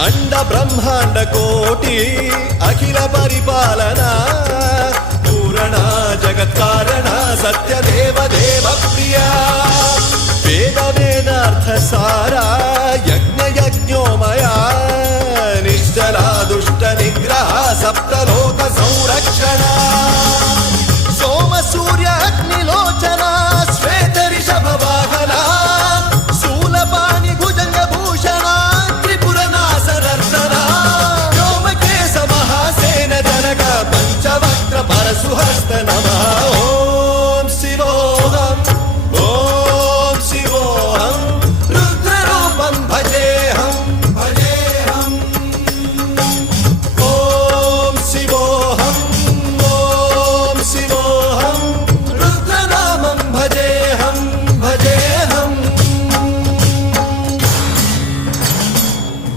अंड ब्रह्मांड कोटि अखिल परिपालना पूरणा जगत्कारणा सत्यदेव देव प्रिया वेद वेदार्थ सारा यज्ञ यज्ञोमया निश्चला दुष्ट निग्रह सप्तलो